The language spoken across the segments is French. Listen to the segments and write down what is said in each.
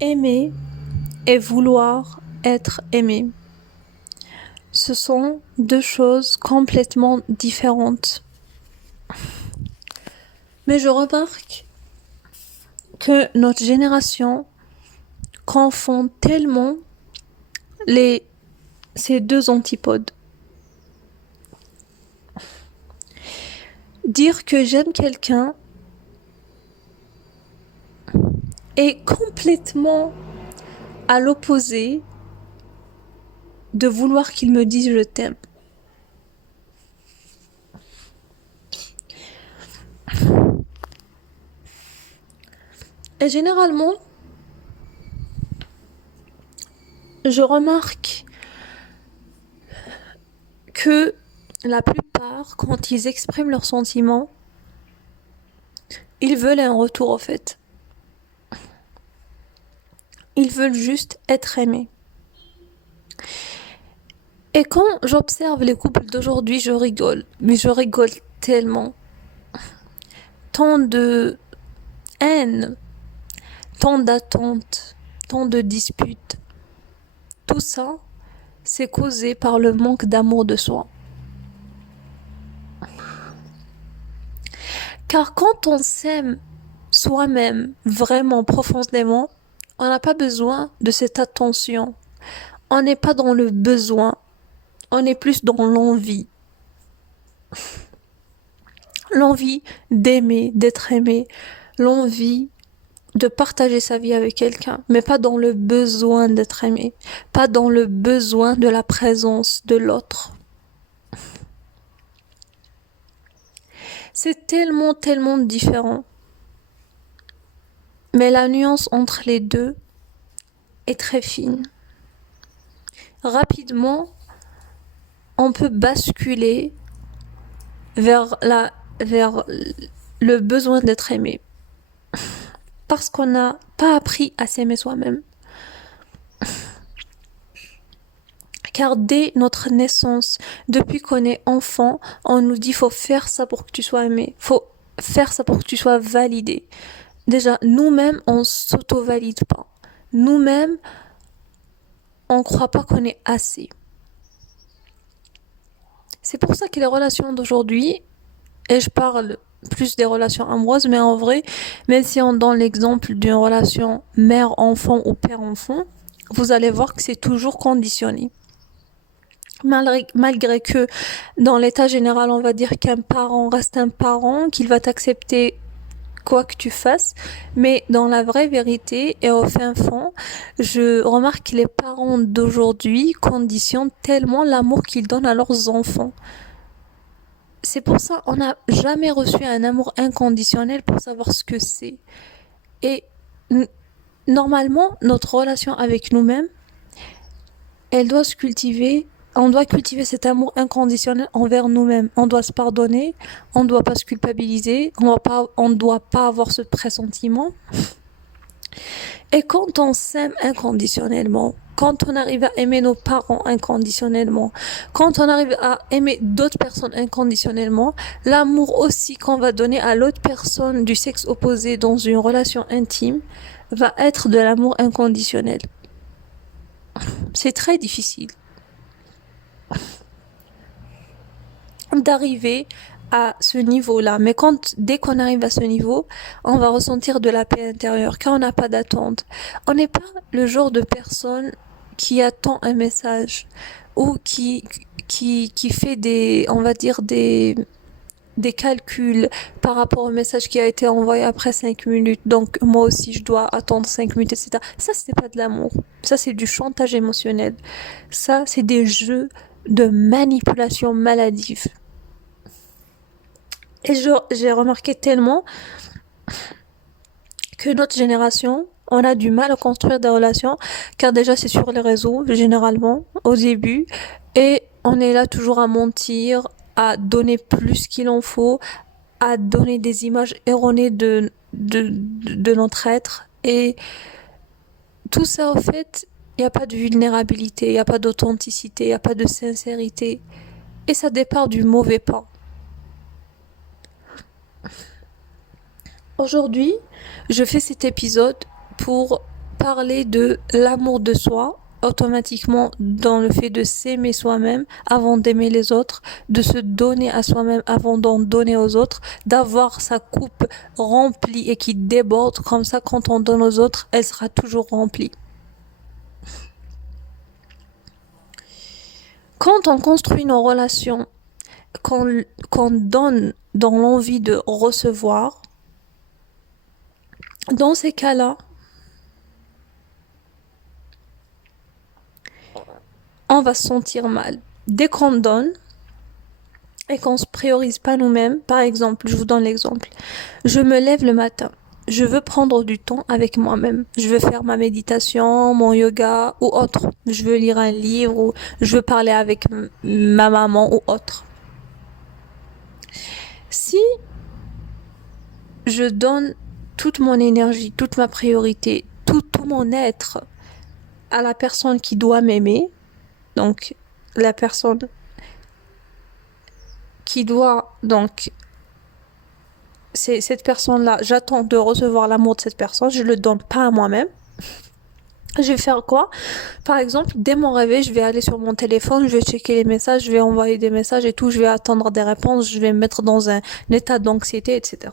Aimer et vouloir être aimé. Ce sont deux choses complètement différentes. Mais je remarque que notre génération confond tellement ces deux antipodes. Dire que j'aime quelqu'un est complètement à l'opposé de vouloir qu'il me dise je t'aime. Et généralement, je remarque que la plupart, quand ils expriment leurs sentiments, ils veulent un retour au fait. Ils veulent juste être aimés. Et quand j'observe les couples d'aujourd'hui, je rigole. Mais je rigole tellement. Tant de haine, tant d'attentes, tant de disputes. Tout ça, c'est causé par le manque d'amour de soi. Car quand on s'aime soi-même vraiment profondément, on n'a pas besoin de cette attention. On n'est pas dans le besoin. On est plus dans l'envie. L'envie d'aimer, d'être aimé. L'envie de partager sa vie avec quelqu'un. Mais pas dans le besoin d'être aimé. Pas dans le besoin de la présence de l'autre. C'est tellement, tellement différent. Mais la nuance entre les deux est très fine. Rapidement, on peut basculer vers le besoin d'être aimé. Parce qu'on n'a pas appris à s'aimer soi-même. Car dès notre naissance, depuis qu'on est enfant, on nous dit faut faire ça pour que tu sois aimé, faut faire ça pour que tu sois validé. Déjà, nous-mêmes, on s'auto-valide pas. Nous-mêmes, on croit pas qu'on est assez. C'est pour ça que les relations d'aujourd'hui, et je parle plus des relations amoureuses, mais en vrai, même si on donne l'exemple d'une relation mère-enfant ou père-enfant, vous allez voir que c'est toujours conditionné. Malgré que dans l'état général, on va dire qu'un parent reste un parent, qu'il va t'accepter quoi que tu fasses, mais dans la vraie vérité et au fin fond, je remarque que les parents d'aujourd'hui conditionnent tellement l'amour qu'ils donnent à leurs enfants. C'est pour ça qu'on n'a jamais reçu un amour inconditionnel pour savoir ce que c'est. Et normalement, notre relation avec nous-mêmes, elle doit se cultiver. On doit cultiver cet amour inconditionnel envers nous-mêmes. On doit se pardonner, on ne doit pas se culpabiliser, on ne doit pas avoir ce pressentiment. Et quand on s'aime inconditionnellement, quand on arrive à aimer nos parents inconditionnellement, quand on arrive à aimer d'autres personnes inconditionnellement, l'amour aussi qu'on va donner à l'autre personne du sexe opposé dans une relation intime va être de l'amour inconditionnel. C'est très difficile d'arriver à ce niveau-là. Mais dès qu'on arrive à ce niveau, on va ressentir de la paix intérieure, car on n'a pas d'attente. On n'est pas le genre de personne qui attend un message ou qui fait on va dire des calculs par rapport au message qui a été envoyé après 5 minutes. Donc, moi aussi, je dois attendre 5 minutes, etc. Ça, c'est pas de l'amour. Ça, c'est du chantage émotionnel. Ça, c'est des jeux de manipulation maladive. Et j'ai remarqué tellement que notre génération, on a du mal à construire des relations, car déjà c'est sur les réseaux, généralement, au début, et on est là toujours à mentir, à donner plus qu'il en faut, à donner des images erronées de notre être, et tout ça, en fait, il n'y a pas de vulnérabilité, il n'y a pas d'authenticité, il n'y a pas de sincérité, et ça départ du mauvais pas. Aujourd'hui, je fais cet épisode pour parler de l'amour de soi, automatiquement dans le fait de s'aimer soi-même avant d'aimer les autres, de se donner à soi-même avant d'en donner aux autres, d'avoir sa coupe remplie et qui déborde, comme ça quand on donne aux autres, elle sera toujours remplie. Quand on construit nos relations, qu'on donne dans l'envie de recevoir, dans ces cas-là, on va se sentir mal. Dès qu'on donne et qu'on se priorise pas nous-mêmes, par exemple, je vous donne l'exemple, je me lève le matin, je veux prendre du temps avec moi-même, je veux faire ma méditation, mon yoga ou autre, je veux lire un livre ou je veux parler avec ma maman ou autre. Si je donne toute mon énergie, toute ma priorité, tout mon être à la personne qui doit m'aimer, donc la personne qui doit, donc c'est cette personne-là, j'attends de recevoir l'amour de cette personne, je le donne pas à moi-même. Je vais faire quoi? Par exemple, dès mon réveil, je vais aller sur mon téléphone, je vais checker les messages, je vais envoyer des messages et tout, je vais attendre des réponses, je vais me mettre dans un état d'anxiété, etc.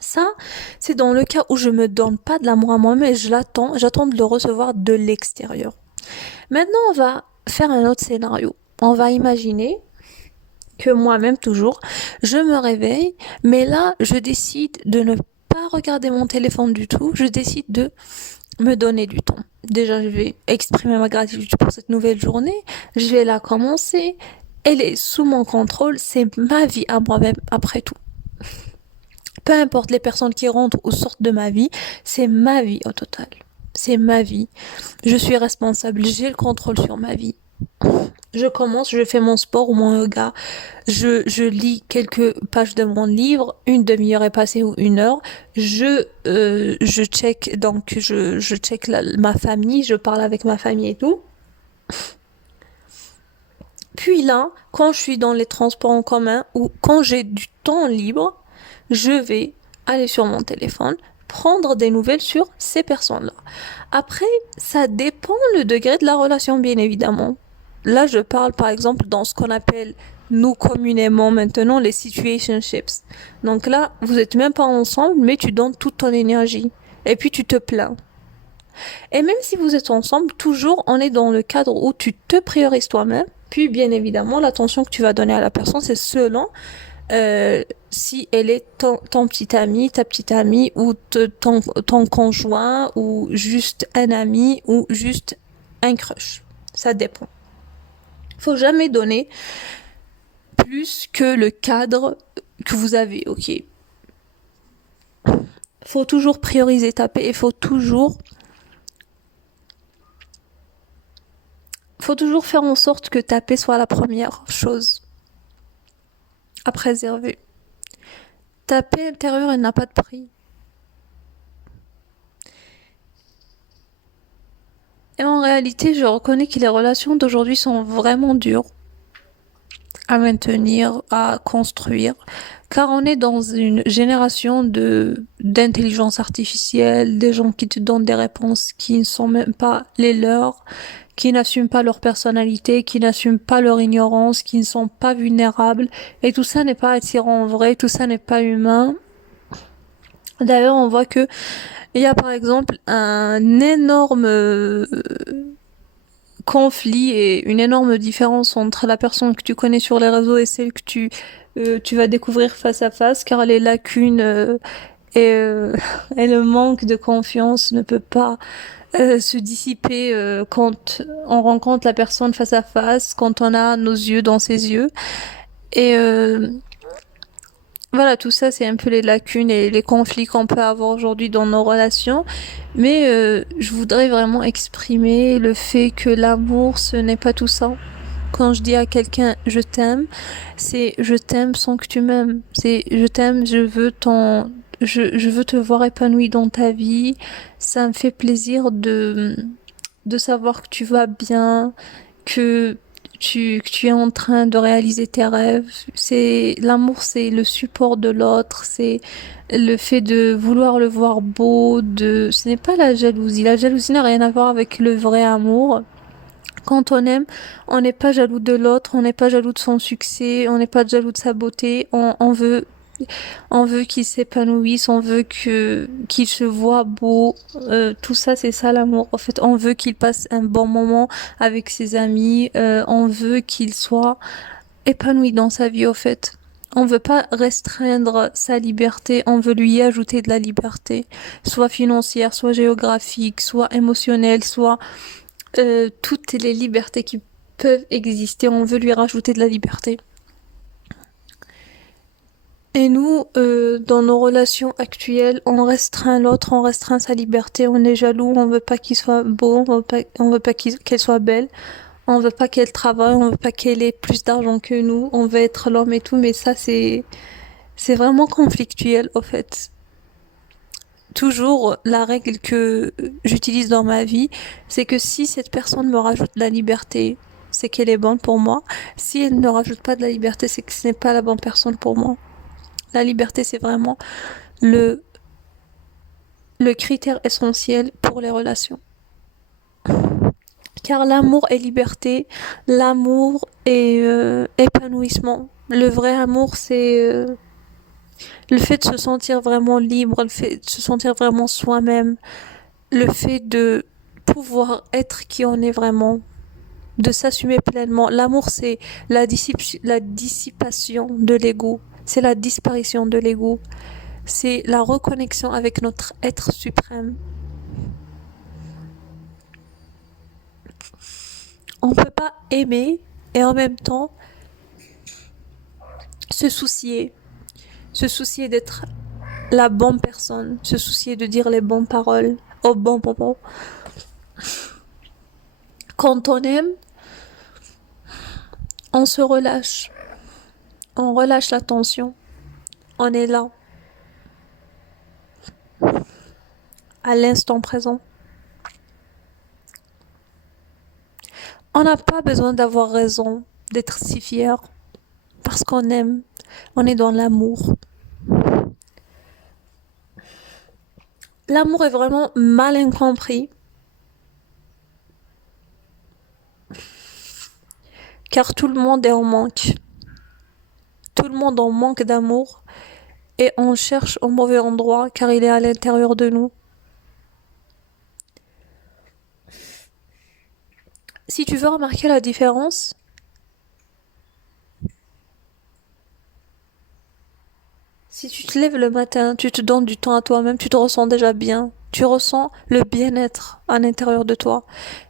Ça, c'est dans le cas où je me donne pas de l'amour à moi-même et j'attends de le recevoir de l'extérieur. Maintenant, on va faire un autre scénario. On va imaginer que moi-même toujours, je me réveille, mais là, je décide de ne pas regarder mon téléphone du tout, je décide de me donner du temps. Déjà, je vais exprimer ma gratitude pour cette nouvelle journée, je vais la commencer, elle est sous mon contrôle, c'est ma vie à moi-même après tout. Peu importe les personnes qui rentrent ou sortent de ma vie, c'est ma vie au total. C'est ma vie. Je suis responsable, j'ai le contrôle sur ma vie. Je commence, je fais mon sport ou mon yoga, je lis quelques pages de mon livre, une demi-heure est passée ou une heure, je check, donc je check ma famille, je parle avec ma famille et tout. Puis là, quand je suis dans les transports en commun ou quand j'ai du temps libre, je vais aller sur mon téléphone, prendre des nouvelles sur ces personnes-là. Après, ça dépend le degré de la relation, bien évidemment. Là, je parle par exemple dans ce qu'on appelle, nous communément maintenant, les situationships. Donc là, vous êtes même pas ensemble, mais tu donnes toute ton énergie. Et puis tu te plains. Et même si vous êtes ensemble, toujours on est dans le cadre où tu te priorises toi-même. Puis bien évidemment, l'attention que tu vas donner à la personne, c'est selon si elle est ton petit ami, ta petite amie, ou ton conjoint, ou juste un ami, ou juste un crush. Ça dépend. Faut jamais donner plus que le cadre que vous avez, ok? Faut toujours prioriser ta paix et faut toujours faire en sorte que ta paix soit la première chose à préserver. Ta paix intérieure, elle n'a pas de prix. Et en réalité, je reconnais que les relations d'aujourd'hui sont vraiment dures à maintenir, à construire, car on est dans une génération d'intelligence artificielle, des gens qui te donnent des réponses qui ne sont même pas les leurs, qui n'assument pas leur personnalité, qui n'assument pas leur ignorance, qui ne sont pas vulnérables, et tout ça n'est pas attirant en vrai, tout ça n'est pas humain. D'ailleurs, on voit que il y a par exemple un énorme conflit et une énorme différence entre la personne que tu connais sur les réseaux et celle que tu vas découvrir face à face, car les lacunes et le manque de confiance ne peut pas se dissiper quand on rencontre la personne face à face, quand on a nos yeux dans ses yeux. Et voilà, tout ça, c'est un peu les lacunes et les conflits qu'on peut avoir aujourd'hui dans nos relations. Mais je voudrais vraiment exprimer le fait que l'amour, ce n'est pas tout ça. Quand je dis à quelqu'un je t'aime, c'est je t'aime sans que tu m'aimes. C'est je t'aime, je veux te voir épanoui dans ta vie. Ça me fait plaisir de savoir que tu vas bien, que que tu es en train de réaliser tes rêves. L'amour, c'est le support de l'autre, c'est le fait de vouloir le voir beau, ce n'est pas la jalousie. La jalousie n'a rien à voir avec le vrai amour. Quand on aime, on n'est pas jaloux de l'autre, on n'est pas jaloux de son succès, on n'est pas jaloux de sa beauté, on veut qu'il s'épanouisse, on veut qu'il se voit beau. Tout ça, c'est ça l'amour. En fait, on veut qu'il passe un bon moment avec ses amis. On veut qu'il soit épanoui dans sa vie. Au fait, on veut pas restreindre sa liberté. On veut lui ajouter de la liberté, soit financière, soit géographique, soit émotionnelle, soit toutes les libertés qui peuvent exister. On veut lui rajouter de la liberté. Et nous, dans nos relations actuelles, on restreint l'autre, on restreint sa liberté, on est jaloux, on veut pas qu'il soit beau, on veut pas qu'elle soit belle, on veut pas qu'elle travaille, on veut pas qu'elle ait plus d'argent que nous, on veut être l'homme et tout, mais ça c'est vraiment conflictuel au fait. Toujours la règle que j'utilise dans ma vie, c'est que si cette personne me rajoute de la liberté, c'est qu'elle est bonne pour moi. Si elle ne rajoute pas de la liberté, c'est que ce n'est pas la bonne personne pour moi. La liberté, c'est vraiment le, le critère essentiel pour les relations. Car l'amour est liberté, l'amour est épanouissement. Le vrai amour, c'est le fait de se sentir vraiment libre, le fait de se sentir vraiment soi-même, le fait de pouvoir être qui on est vraiment, de s'assumer pleinement. L'amour, c'est la dissipation de l'ego, c'est la disparition de l'ego. C'est la reconnexion avec notre être suprême. On ne peut pas aimer et en même temps se soucier d'être la bonne personne, se soucier de dire les bonnes paroles au bon moment. Quand on aime, on se relâche, on relâche la tension, on est là, à l'instant présent. On n'a pas besoin d'avoir raison, d'être si fier, parce qu'on aime, on est dans l'amour. L'amour est vraiment mal incompris, car tout le monde est en manque. Tout le monde en manque d'amour et on cherche au mauvais endroit car il est à l'intérieur de nous. Si tu veux remarquer la différence, si tu te lèves le matin, tu te donnes du temps à toi-même, tu te ressens déjà bien. Tu ressens le bien-être à l'intérieur de toi.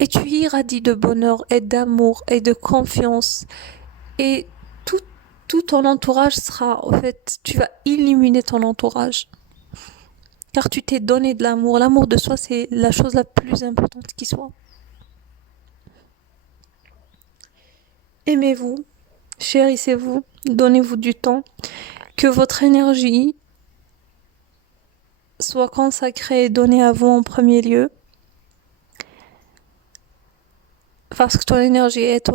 Et tu irradies de bonheur et d'amour et de confiance. Et tout ton entourage sera, en fait, tu vas illuminer ton entourage. Car tu t'es donné de l'amour. L'amour de soi, c'est la chose la plus importante qui soit. Aimez-vous, chérissez-vous, donnez-vous du temps. Que votre énergie soit consacrée et donnée à vous en premier lieu. Parce que ton énergie est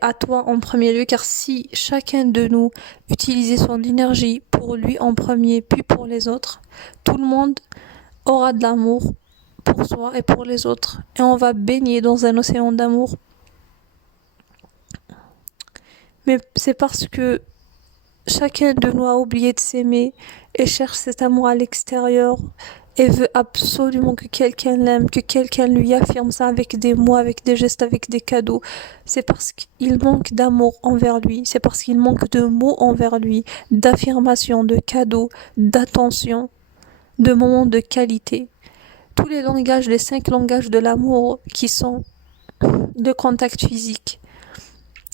à toi en premier lieu. Car si chacun de nous utilisait son énergie pour lui en premier, puis pour les autres, tout le monde aura de l'amour pour soi et pour les autres. Et on va baigner dans un océan d'amour. Mais c'est parce que chacun de nous a oublié de s'aimer et cherche cet amour à l'extérieur et veut absolument que quelqu'un l'aime, que quelqu'un lui affirme ça avec des mots, avec des gestes, avec des cadeaux. C'est parce qu'il manque d'amour envers lui, c'est parce qu'il manque de mots envers lui, d'affirmation, de cadeaux, d'attention, de moments de qualité. Tous les langages, les 5 langages de l'amour qui sont le contact physique,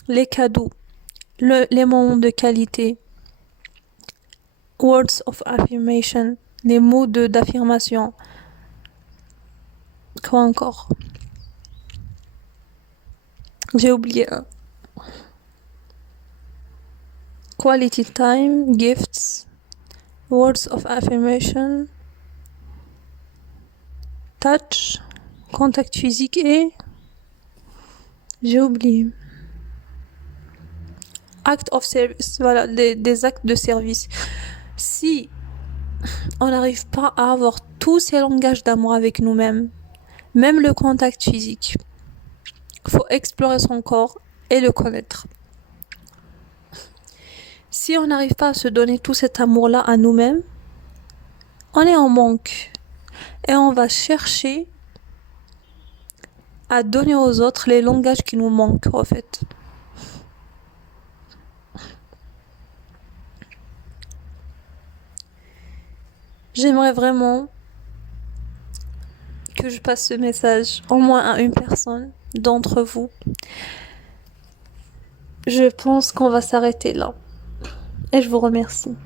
les cadeaux, les moments de qualité, words of affirmation, les mots d'affirmation. Quoi encore? J'ai oublié un. Quality time, gifts, words of affirmation, touch, contact physique et... J'ai oublié. Act of service, voilà, des actes de service. Si on n'arrive pas à avoir tous ces langages d'amour avec nous-mêmes, même le contact physique, faut explorer son corps et le connaître. Si on n'arrive pas à se donner tout cet amour-là à nous-mêmes, on est en manque. Et on va chercher à donner aux autres les langages qui nous manquent, en fait. J'aimerais vraiment que je passe ce message au moins à une personne d'entre vous. Je pense qu'on va s'arrêter là. Et je vous remercie.